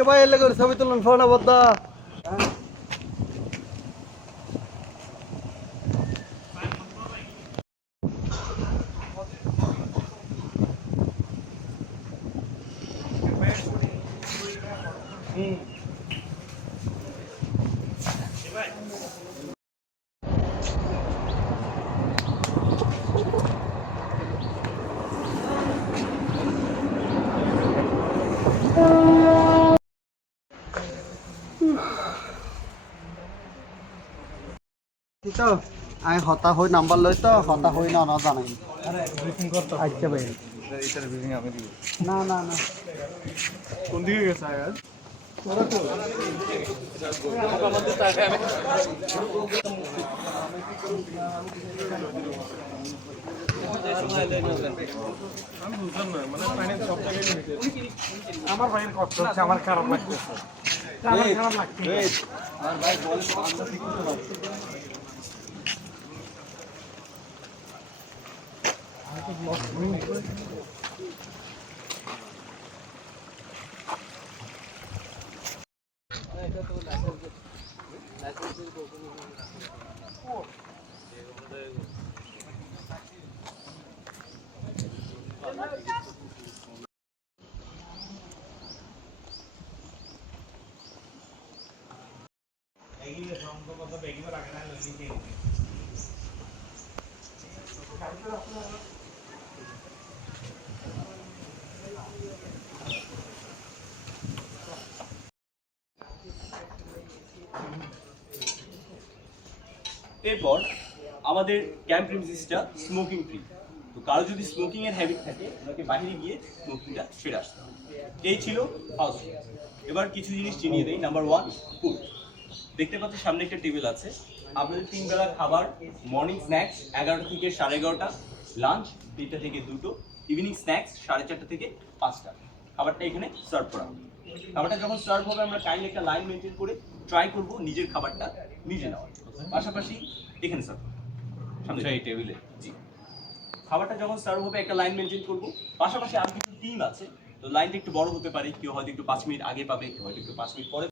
কে ভাই এলে করে ছবি তুলুন ফোন আবদ্ধা তো আমি হতা হই নাম্বার লই তো হতা হই না না জানাই আরে ব্রিফিং করতে আচ্ছা ভাই এটার ব্রিফিং আমি দিব না না না কোন দিকে গেছে আয়াজ আমি বুঝলাম না মানে ফাইনাল সব জায়গায় নিতে আমার ভাইয়ের কষ্ট হচ্ছে আমার খারাপ লাগতেছে আমার খারাপ লাগছে আর ভাই বল আমরা ঠিক করতে পারছি এরপর আমাদের ক্যাম্প প্রিমিসিসটা স্মোকিং ফ্রি। তো কারো যদি স্মোকিং এর হ্যাবিট থাকে ওনাকে বাইরে গিয়ে স্মোকিংটা ছেড়ে আসতে হবে। এই ছিল হাউস। এবার কিছু জিনিস চিনিয়ে দেই। Number 1, food. দেখতে পাচ্ছি সামনে একটা টেবিল আছে। আপনাদের 3 বেলা খাবার, মর্নিং স্ন্যাক্স 11টা থেকে 11:30, লাঞ্চ 2টা থেকে 2টো, ইভিনিং স্ন্যাক্স 4:30 থেকে 5টা। খাবারটা এখানে সার্ভ করা হবে। খাবারটা যখন সার্ভ হবে আমরা কাইন্ডলি একটা লাইন মেনটেন করে ট্রাই করব নিজের খাবারটা নিজে নেওয়ার। পাশাপাশি এখানে সার্ভ সামনে এই টেবিলে। জি, খাবারটা যখন সার্ভ হবে একটা লাইন মেনটেন করব। পাশাপাশি আর কিছু টিম আছে, তো লাইনটা একটু বড় হতে পারে, কেউ হয়তো একটু 5 মিনিট আগে পাবে, কেউ হয়তো একটু 5 মিনিট পরে।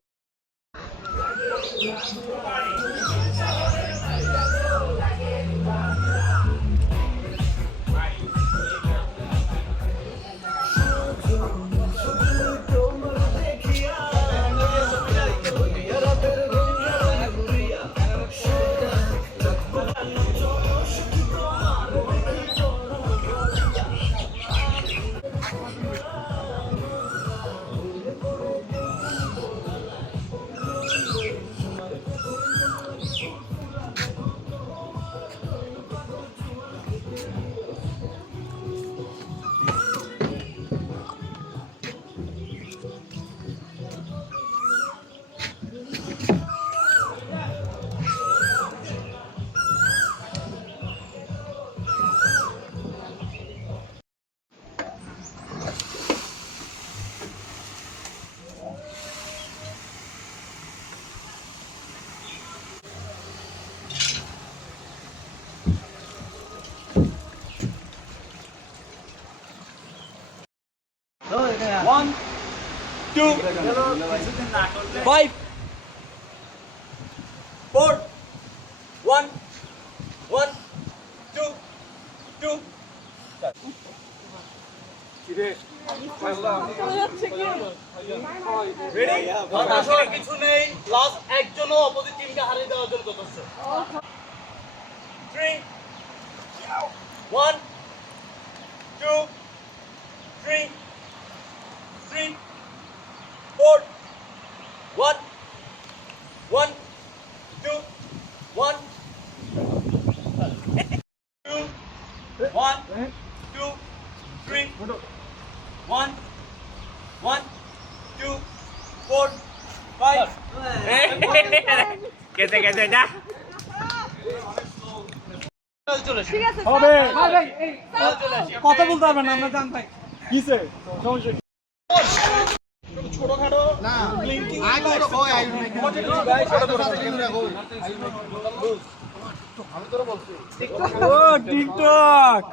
One, two, 5, 4, 1, 1, 2, 2. Ready? আসলে কিছু নেই, লাস্ট একজনও অপোজিট টিমকে হারিয়ে দেওয়ার জন্য যথেষ্ট। 3, 1, 2, 3, 3, 4, 1, 1, 2, 1, 2, 1, 2, 3, 1, 1, 2, 4, 5. कैसे कैसे जा ঠিক আছে হবে কথা বলতে পারবেন না আমরা জান ভাই কিসে সমস্যা ছোটখাটো না ব্লিঙ্কিং আগে ওই আই ভাই আমি তোরা বলছি ও টিকটক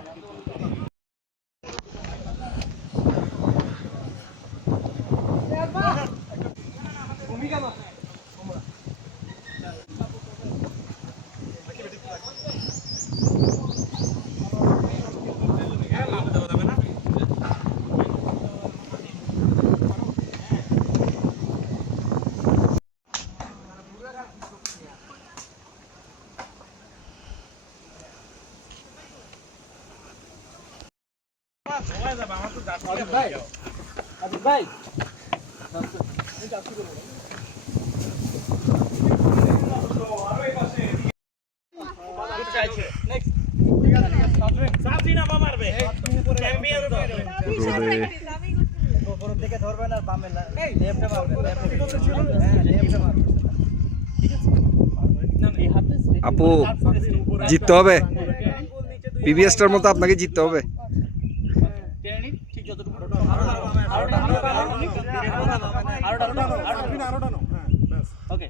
আপু জিততে হবে, পিবিএসটার মতো আপনাকে জিততে হবে। ওকে